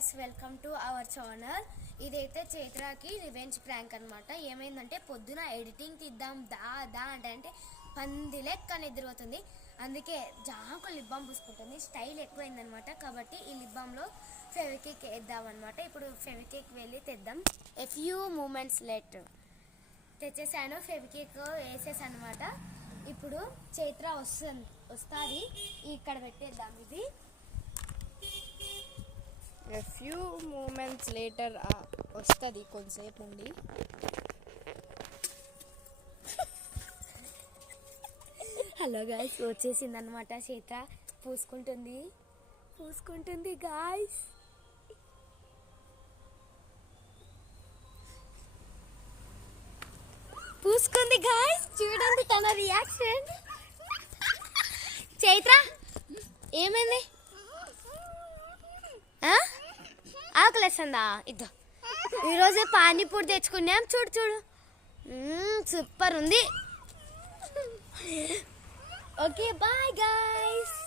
Guys, welcome to our channel. ఇదైతే చైత్రాకి revenge prank అనమాట. ఏమైందంటే పొద్దున ఎడిటింగ్ తీద్దాం దా అంటే పంది లెక్క నిద్రపోతుంది. అందుకే జాకు లిప్ బామ్ పూసుకుంటుంది. స్టైల్ ఎక్కువైందనమాట. కాబట్టి ఈ లిప్ బామ్లో ఫెవిక్విక్ వేద్దాం అనమాట. ఇప్పుడు ఫెవిక్విక్ వెళ్ళి తెద్దాం. ఎ ఫ్యూ మూమెంట్స్ లేటర్ తెచ్చేసాను. ఫెవిక్విక్ వేసేసాను అనమాట. ఇప్పుడు చైత్ర వస్తుంది. ఇక్కడ పెట్టేద్దాం. ఇది A few moments later వస్తుంది కొంతసేపు ఉండి. హలో గాయస్, వచ్చేసింది అనమాట. చైత్ర పూసుకుంటుంది గాయస్. పూసుకుంది గాయస్, చూడండి తన రియాక్షన్. చైత్ర ఏమైంది? ఆకలేస్తుందా? ఇద్దా, ఈరోజే పానీపూరి తెచ్చుకున్నాం. చూడు సూపర్ ఉంది. Okay, bye guys.